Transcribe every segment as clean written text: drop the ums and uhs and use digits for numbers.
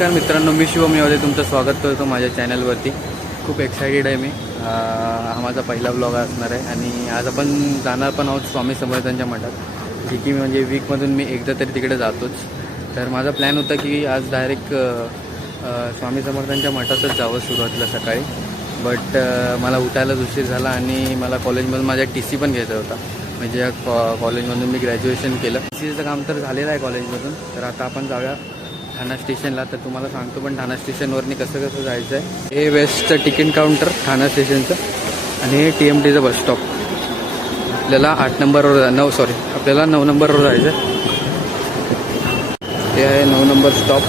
नमस्कार मित्रांनो, मी शिवम यावले तुमचं स्वागत करतो माझ्या चॅनलवरती. खूप एक्सायटेड आहे मी. हा माझा पहिला ब्लॉग असणार आहे आणि आज आपण जाणार पण आहोत स्वामी समर्थांच्या मठात. जे की म्हणजे वीकमधून मी एकदा तरी तिकडे जातोच. तर माझा प्लॅन होता की आज डायरेक्ट स्वामी समर्थांच्या मठातच जावं सुरुवातीला सकाळी. बट मला उठायलाच उशीर झाला आणि मला कॉलेजमधून माझा TC पण घ्यायचा होता. म्हणजे या कॉलेजमधून मी ग्रॅज्युएशन केलं. TCचं काम तर झालेलं आहे कॉलेजमधून. तर आता आपण जाऊया ठाणा स्टेशनला. तर तुम्हाला सांगतो पण ठाणा स्टेशनवरनी कसं कसं जायचं आहे. हे वेस्टचं तिकीट काउंटर ठाणा स्टेशनचं आणि हे TMTचं बस स्टॉप. आपल्याला 8 नंबरवर आपल्याला 9 नंबरवर जायचं आहे. हे आहे 9 नंबर स्टॉप.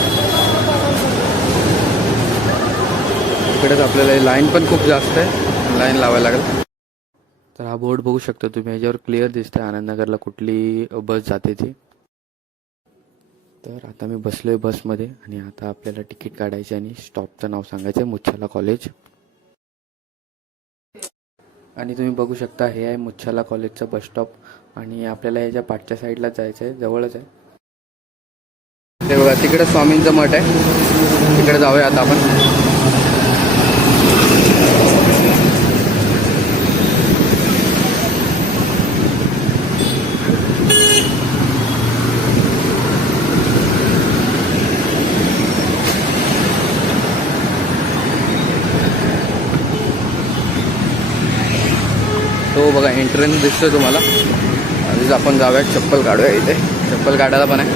इकडेच आपल्याला लाईन पण खूप जास्त आहे, लाईन लावायला लागेल. तर हा बोर्ड बघू शकता तुम्ही, याच्यावर क्लिअर दिसतंय आनंदनगरला कुठली बस जाते ती. तर आता मी बसलोय बसमध्ये आणि आता आपल्याला तिकीट काढायचे आणि स्टॉपचं नाव सांगायचं आहे मुच्छाला कॉलेज. आणि तुम्ही बघू शकता हे आहे मुच्छाला कॉलेजचं बस स्टॉप आणि आपल्याला याच्या पाठच्या साईडला जायचं आहे, जवळच आहे. ते बघा तिकडे स्वामींचं मठ आहे, तिकडे जाऊया आता आपण. तो बघा एंट्रन्स दिसतोय तुम्हाला. आधीच आपण जाऊया, चप्पल काढूया. इथे चप्पल काढायला पण आहे.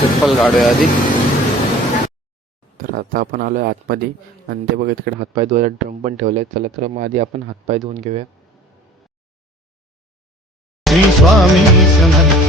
चप्पल काढूया आधी. तर आता आपण आलोय आतमध्ये आणि ते बघा तिकडे हातपाय धुवायला ड्रम पण ठेवलाय. चला तर मग आधी आपण हातपाय धुवून घेऊया. श्री स्वामी समर्थ.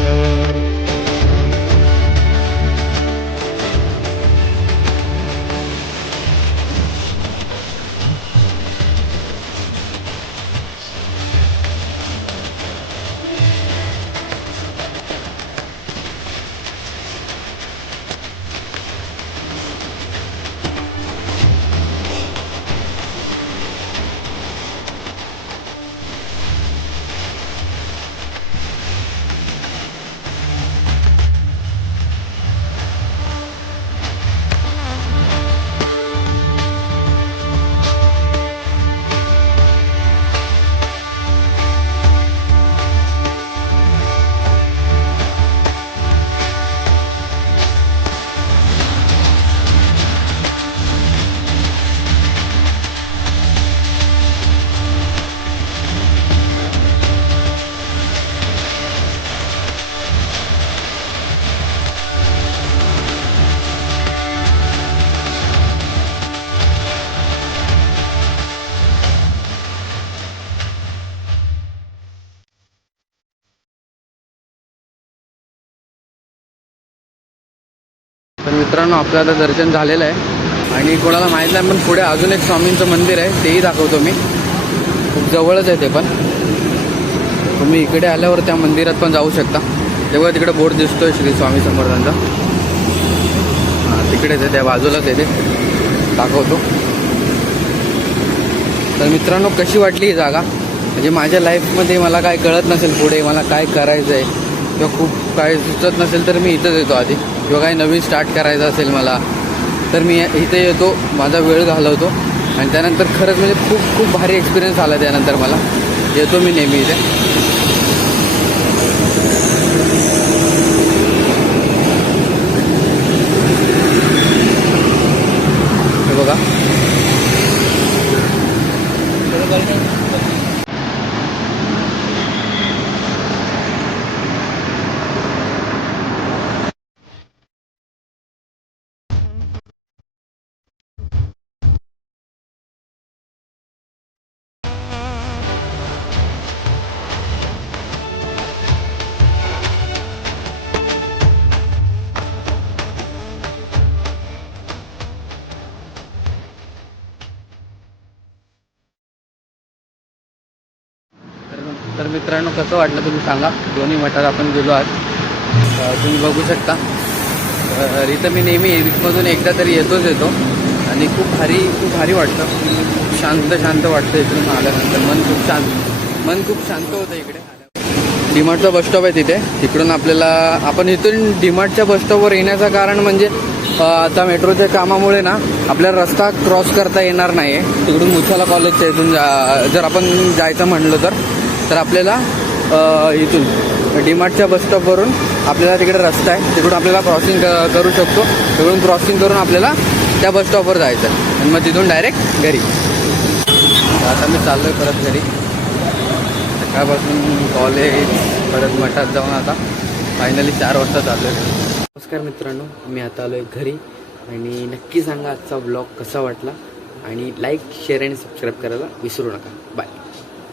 तर मित्रांनो, आपलं आता दर्शन झालेलं आहे आणि कोणाला माहीत नाही पण पुढे अजून एक स्वामींचं मंदिर आहे, तेही दाखवतो मी. खूप जवळच आहे ते पण. तुम्ही इकडे आल्यावर त्या मंदिरात पण जाऊ शकता. तेव्हा तिकडे बोर्ड दिसतोय श्री स्वामी समर्थांचा. हां, तिकडेच आहे, त्या बाजूलाच आहे, ते दाखवतो. तर मित्रांनो, कशी वाटली ही जागा? म्हणजे माझ्या लाईफमध्ये मला काय कळत नसेल, पुढे मला काय करायचं आहे किंवा खूप काय सुचत नसेल तर मी इथंच येतो आधी. किंवा काही नवीन स्टार्ट करायचं असेल मला तर मी इथे येतो, माझा वेळ घालवतो आणि त्यानंतर खरंच म्हणजे खूप खूप भारी एक्सपिरियन्स आला. त्यानंतर मला येतो मी नेहमी इथे. हे बघा, तर मित्रांनो कसं वाटलं तुम्ही सांगा. दोन्ही मठात आपण गेलो आज. तुम्ही बघू शकता. इथं मी नेहमी वीकमधून एकदा तरी येतो आणि खूप भारी वाटतं. शांत वाटतं इकडून आल्यानंतर. मन खूप शांत होतं इकडे. डीमार्टचा बसस्टॉप आहे तिथे. तिकडून आपल्याला आपण इथून डीमार्टच्या बसस्टॉपवर येण्याचं कारण म्हणजे आता मेट्रोच्या कामामुळे ना आपल्याला रस्ता क्रॉस करता येणार नाही आहे. तिकडून मुछाला कॉलेजच्या इथून जर आपण जायचं म्हणलं तर आपल्याला इथून डीमार्टच्या बसस्टॉपवरून आपल्याला तिकडे रस्ता आहे, तिकडून आपल्याला क्रॉसिंग करू शकतो. तिकडून क्रॉसिंग करून आपल्याला त्या बसस्टॉपवर जायचं आणि मग तिथून डायरेक्ट घरी. आता मी चाललो आहे परत घरी. सकाळपासून कॉलेज परत मठात जाऊन आता फायनली 4 वाजता चाललो आहे. नमस्कार मित्रांनो, मी आता आलो आहे घरी आणि नक्की सांगा आजचा ब्लॉग कसा वाटला आणि लाईक शेअर आणि सबस्क्राईब करायला विसरू नका. बाय.